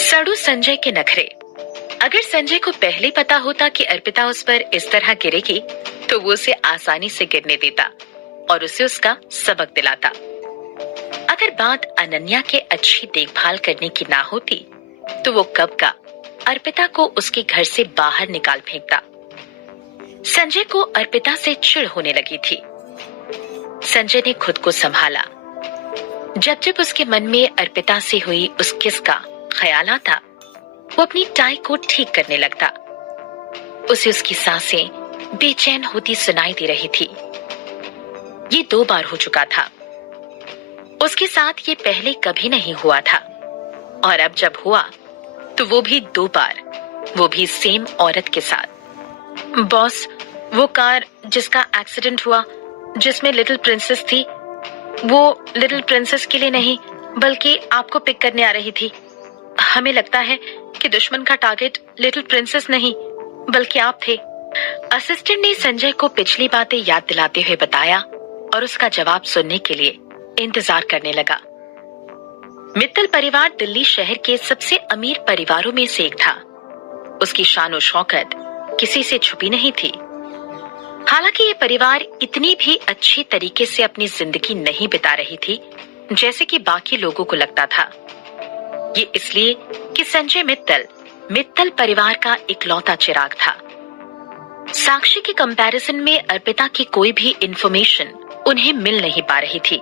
सड़ू संजय के नखरे। अगर संजय को पहले पता होता कि अर्पिता उस पर इस तरह गिरेगी, तो वो उसे आसानी से गिरने देता और उसे उसका सबक दिलाता। अगर बात अनन्या के अच्छी देखभाल करने की ना होती, तो वो कब का अर्पिता को उसके घर से बाहर निकाल फेंकता। संजय को अर्पिता से चिढ़ होने लगी थी। संजय ने खुद को संभाला। जब जब उसके मन में अर्पिता से हुई उस किस का ख्याल आता, वो अपनी टाई को ठीक करने लगता। उसे उसकी सांसें बेचैन होती सुनाई दे रही थी। ये 2 बार हो चुका था। उसके साथ ये पहले कभी नहीं हुआ था, और अब जब हुआ तो वो भी 2 बार, वो भी सेम औरत के साथ। बॉस, वो कार जिसका एक्सीडेंट हुआ, जिसमें लिटिल प्रिंसेस थी, वो लिटिल प्रिंसेस के लिए नहीं बल्कि आपको पिक करने आ रही थी। हमें लगता है कि दुश्मन का टारगेट लिटिल प्रिंसेस नहीं बल्कि आप थे। असिस्टेंट ने संजय को पिछली बातें याद दिलाते हुए बताया और उसका जवाब सुनने के लिए इंतजार करने लगा। मित्तल परिवार दिल्ली शहर के सबसे अमीर परिवारों में से एक था। उसकी शान और शौकत किसी से छुपी नहीं थी। हालांकि ये परिवार इतनी भी अच्छी तरीके से अपनी जिंदगी नहीं बिता रही थी जैसे कि बाकी लोगों को लगता था। ये इसलिए कि संजय मित्तल परिवार का इकलौता चिराग था। साक्षी के कंपैरिजन में अर्पिता की कोई भी इंफॉर्मेशन उन्हें मिल नहीं पा रही थी।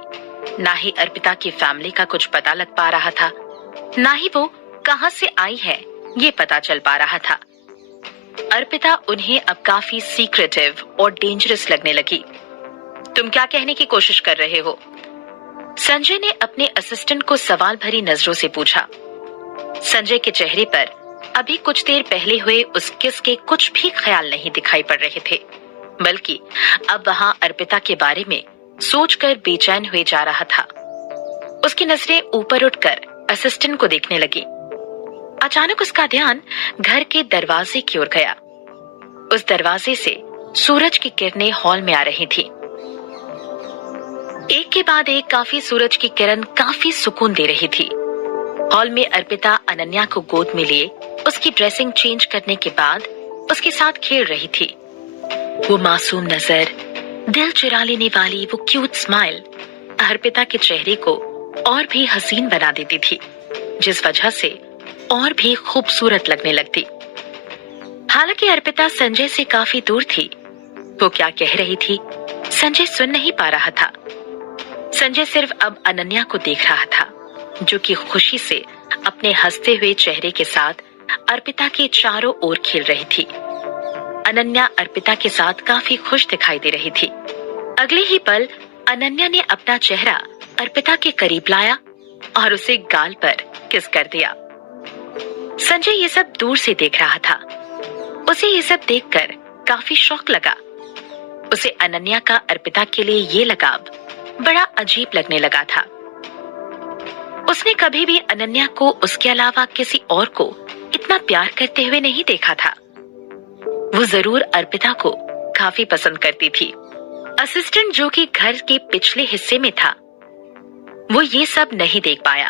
ना ही अर्पिता की फैमिली का कुछ पता लग पा रहा था, ना ही वो कहां से आई है ये पता चल पा रहा था। अर्पिता उन्हें अब काफी सीक्रेटिव और डेंजरस लगने लगी। तुम क्या कहने की कोशिश कर रहे हो? संजय ने अपने असिस्टेंट को सवाल भरी नजरों से पूछा। संजय के चेहरे पर अभी कुछ देर पहले हुए उस किस के कुछ भी ख्याल नहीं दिखाई पड़ रहे थे, बल्कि अब वहां अर्पिता के बारे में सोचकर बेचैन हुए जा रहा था। उसकी नजरें ऊपर उठकर असिस्टेंट को देखने लगी। अचानक उसका ध्यान घर के दरवाजे की ओर गया। उस दरवाजे से सूरज की किरणें हॉल में आ रही थी। एक के बाद एक काफी सूरज की किरण काफी सुकून दे रही थी। हॉल में अर्पिता अनन्या को गोद में लिए उसकी ड्रेसिंग चेंज करने के बाद उसके साथ खेल रही थी। वो मासूम नजर, दिल चुरा लेने वाली वो क्यूट स्माइल अर्पिता के चेहरे को और भी हसीन बना देती थी, जिस वजह से और भी खूबसूरत लगने लगती। हालांकि अर्पिता संजय से काफी दूर थी। वो क्या कह रही थी संजय सुन नहीं पा रहा था। संजय सिर्फ अब अनन्या को देख रहा था, जो कि खुशी से अपने हंसते हुए चेहरे के साथ अर्पिता के चारों ओर खेल रही थी। अनन्या अर्पिता के साथ काफी खुश दिखाई दे रही थी। अगले ही पल अनन्या ने अपना चेहरा अर्पिता के करीब लाया और उसे गाल पर किस कर दिया। संजय ये सब दूर से देख रहा था। उसे ये सब देखकर काफी शौक लगा। उसे अनन्या का अर्पिता के लिए ये लगाव बड़ा अजीब लगने लगा था। उसने कभी भी अनन्या को उसके अलावा किसी और को इतना प्यार करते हुए नहीं देखा था। वो जरूर अर्पिता को काफी पसंद करती थी। असिस्टेंट, जो कि घर के पिछले हिस्से में था, वो ये सब नहीं देख पाया।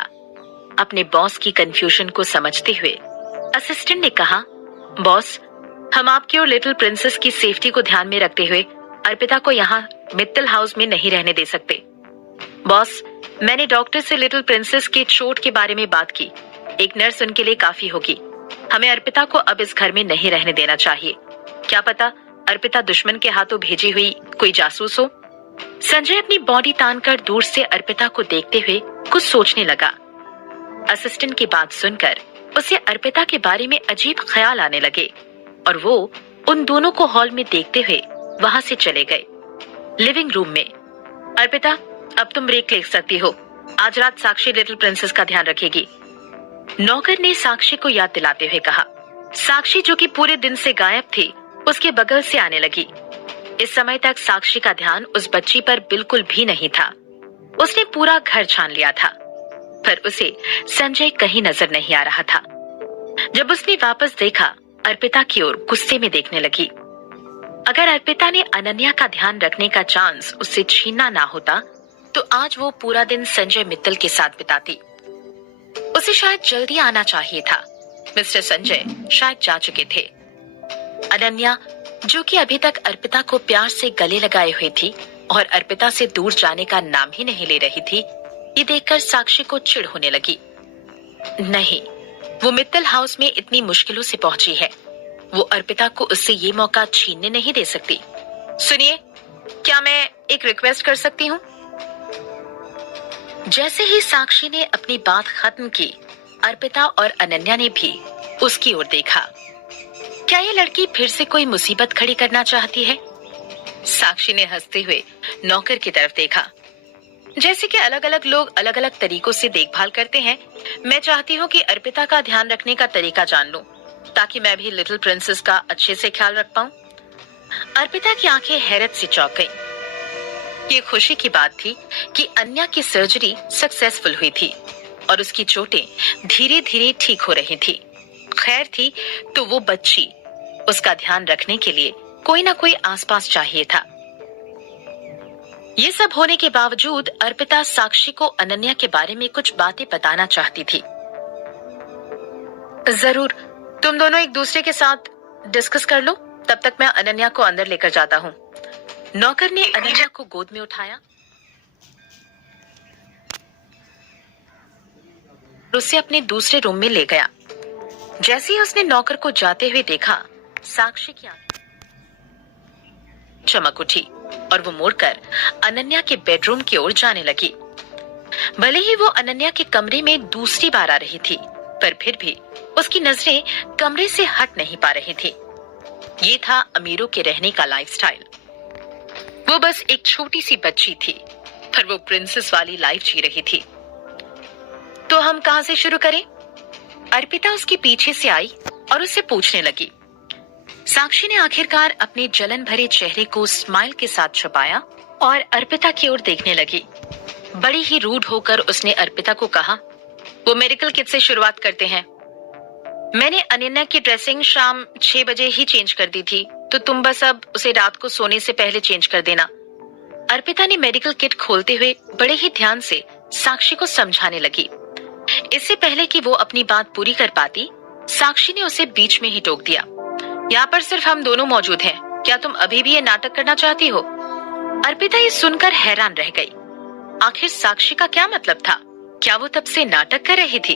अपने बॉस की कंफ्यूजन को समझते हुए असिस्टेंट ने कहा, बॉस, हम आपकी और लिटिल प्रिंसेस की सेफ्टी को ध्यान में रखते हुए अर्पिता को यहाँ मित्तल हाउस में नहीं रहने दे सकते। बॉस, मैंने डॉक्टर से लिटिल प्रिंसेस के चोट के बारे में बात की। एक नर्स उनके लिए काफी होगी। हमें अर्पिता को अब इस घर में नहीं रहने देना चाहिए। क्या पता अर्पिता दुश्मन के हाथों भेजी हुई कोई जासूस हो। संजय अपनी बॉडी तानकर दूर से अर्पिता को देखते हुए कुछ सोचने लगा। असिस्टेंट की बात सुनकर उसे अर्पिता के बारे में अजीब ख्याल आने लगे और वो उन दोनों को हॉल में देखते हुए वहां से चले गए। लिविंग रूम में, अर्पिता, अब तुम ब्रेक ले सकती हो। आज रात साक्षी लिटिल प्रिंसेस का ध्यान रखेगी। नौकर ने साक्षी को याद दिलाते हुए कहा। साक्षी, जो कि पूरे दिन से गायब थी, उसके बगल से आने लगी। इस समय तक साक्षी का ध्यान उस बच्ची पर बिल्कुल भी नहीं था। उसने पूरा घर छान लिया था, पर उसे संजय कहीं नजर नहीं आ रहा था। जब उसने वापस देखा, अर्पिता की ओर गुस्से में देखने लगी। अगर अर्पिता ने अनन्या का ध्यान रखने का चांस उससे छीनना ना होता, तो आज वो पूरा दिन संजय मित्तल के साथ बिताती। उसे शायद जल्दी आना चाहिए था। मिस्टर संजय शायद जा चुके थे। अनन्या, जो कि अभी तक अर्पिता को प्यार से गले लगाए हुए थी और अर्पिता से दूर जाने का नाम ही नहीं ले रही थी, ये देखकर साक्षी को चिढ़ होने लगी। नहीं, वो मित्तल हाउस में इतनी मुश्किलों से पहुंची है, वो अर्पिता को उससे ये मौका छीनने नहीं दे सकती। सुनिए, क्या मैं एक रिक्वेस्ट कर सकती हूँ? जैसे ही साक्षी ने अपनी बात खत्म की, अर्पिता और अनन्या ने भी उसकी ओर देखा। क्या ये लड़की फिर से कोई मुसीबत खड़ी करना चाहती है? साक्षी ने हंसते हुए नौकर की तरफ देखा। जैसे कि अलग अलग लोग अलग अलग तरीकों से देखभाल करते हैं, मैं चाहती हूँ कि अर्पिता का ध्यान रखने का तरीका जान लूं, ताकि मैं भी लिटिल प्रिंसेस का अच्छे से ख्याल रख पाऊं। अर्पिता की आंखें हैरत से चौंक गईं। ये खुशी की बात थी कि अन्या की सर्जरी सक्सेसफुल हुई थी और उसकी चोटें धीरे धीरे ठीक हो रही थी। खैर थी तो वो बच्ची, उसका ध्यान रखने के लिए कोई ना कोई आसपास चाहिए था। ये सब होने के बावजूद अर्पिता साक्षी को अनन्या के बारे में कुछ बातें बताना चाहती थी। जरूर, तुम दोनों एक दूसरे के साथ डिस्कस कर लो, तब तक मैं अनन्या को अंदर लेकर जाता हूँ। नौकर ने अनन्या को गोद में उठाया, उसे अपने दूसरे रूम में ले गया। जैसे ही उसने नौकर को जाते हुए देखा, साक्षी की आंखें चमक उठी और वो मुड़कर अनन्या के बेडरूम की ओर जाने लगी। भले ही वो अनन्या के कमरे में दूसरी बार आ रही थी, पर फिर भी उसकी नजरें कमरे से हट नहीं पा रही थी। ये था अमीरों के रहने का लाइफस्टाइल। वो बस एक छोटी सी बच्ची थी, पर वो प्रिंसेस वाली लाइफ जी रही थी। तो हम कहां से शुरू करें? अर्पिता उसके पीछे से आई और उससे पूछने लगी। साक्षी ने आखिरकार अपने जलन भरे चेहरे को स्माइल के साथ छुपाया और अर्पिता की ओर देखने लगी। बड़ी ही रूड होकर उसने अर्पिता को कहा, वो मेडिकल किट से शुरुआत करते हैं। मैंने अनन्या की ड्रेसिंग शाम 6 बजे ही चेंज कर दी थी, तो तुम बस अब उसे रात को सोने से पहले चेंज कर देना। अर्पिता ने मेडिकल किट खोलते हुए बड़े ही ध्यान से साक्षी को समझाने लगी। इससे पहले कि वो अपनी बात पूरी कर पाती, साक्षी ने उसे बीच में ही टोक दिया। यहाँ पर सिर्फ हम दोनों मौजूद हैं, क्या तुम अभी भी ये नाटक करना चाहती हो? अर्पिता ये सुनकर हैरान रह गई। आखिर साक्षी का क्या मतलब था? क्या वो तब से नाटक कर रही थी?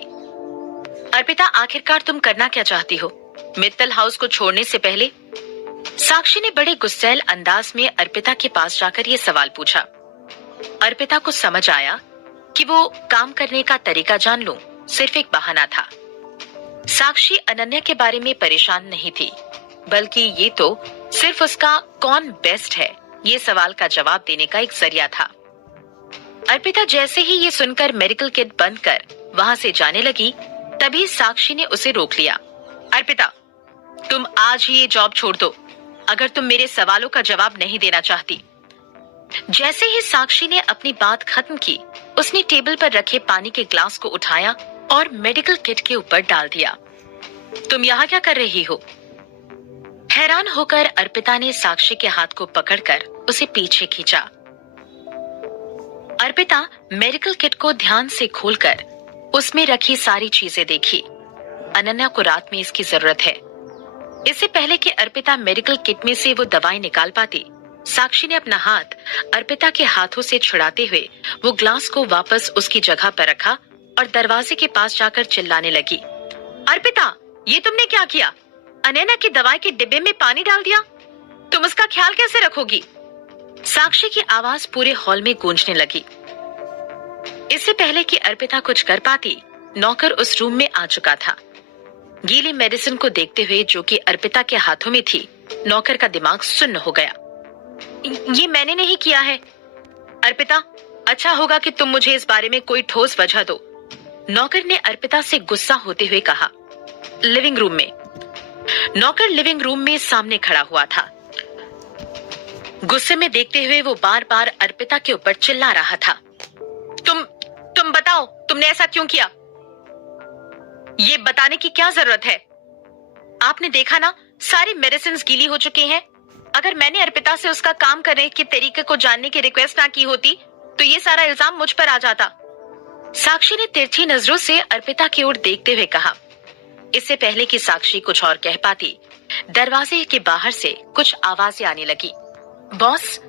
अर्पिता, आखिरकार तुम करना क्या चाहती हो मित्तल हाउस को छोड़ने से पहले? साक्षी ने बड़े गुस्सैल अंदाज में अर्पिता के पास जाकर ये सवाल पूछा। अर्पिता को समझ आया कि वो काम करने का तरीका जान लूं सिर्फ एक बहाना था। साक्षी अनन्या के बारे में परेशान नहीं थी, बल्कि ये तो सिर्फ उसका कौन बेस्ट है ये सवाल का जवाब देने का एक जरिया था। अर्पिता जैसे ही ये सुनकर मेडिकल किट बंद कर वहां से जाने लगी, तभी साक्षी ने उसे रोक लिया। अर्पिता, तुम आज ही ये जॉब छोड़ दो, अगर तुम मेरे सवालों का जवाब नहीं देना चाहती। जैसे ही साक्षी ने अपनी बात खत्म की, उसने टेबल पर रखे पानी के ग्लास को उठाया और मेडिकल किट के ऊपर डाल दिया। तुम यहाँ क्या कर रही हो? हैरान होकर अर्पिता ने साक्षी के हाथ को पकड़कर उसे पीछे खींचा। अर्पिता मेडिकल किट को ध्यान से खोलकर उसमें रखी सारी चीजें देखी। अनन्या को रात में इसकी जरूरत है। इससे पहले कि अर्पिता मेडिकल किट में से वो दवाई निकाल पाती, साक्षी ने अपना हाथ अर्पिता के हाथों से छुड़ाते हुए वो ग्लास को वापस उसकी जगह पर रखा और दरवाजे के पास जाकर चिल्लाने लगी। अर्पिता, ये तुमने क्या किया? अनन्या की दवाई के डिब्बे में पानी डाल दिया। तुम उसका ख्याल कैसे रखोगी? साक्षी की आवाज पूरे हॉल में गूंजने लगी। इससे पहले कि अर्पिता कुछ कर पाती, नौकर उस रूम में आ चुका था। गीली मेडिसिन को देखते हुए जो कि अर्पिता के हाथों में थी, नौकर का दिमाग सुन्न हो गया। ये मैंने नहीं किया है। अर्पिता, अच्छा होगा कि तुम मुझे इस बारे में कोई ठोस वजह दो, नौकर ने अर्पिता से गुस्सा होते हुए कहा। लिविंग रूम में नौकर लिविंग रूम में सामने खड़ा हुआ था। गुस्से में देखते हुए वो बार बार अर्पिता के ऊपर चिल्ला रहा था। तुम बताओ, तुमने ऐसा क्यों किया? ये बताने की क्या जरूरत है? आपने देखा ना, सारी मेडिसिन गीली हो चुकी हैं। अगर मैंने अर्पिता से उसका काम करने के तरीके को जानने की रिक्वेस्ट ना की होती, तो ये सारा इल्जाम मुझ पर आ जाता। साक्षी ने तिरछी नजरों से अर्पिता की ओर देखते हुए कहा। इससे पहले कि साक्षी कुछ और कह पाती, दरवाजे के बाहर से कुछ आवाजें आने लगी। बॉस,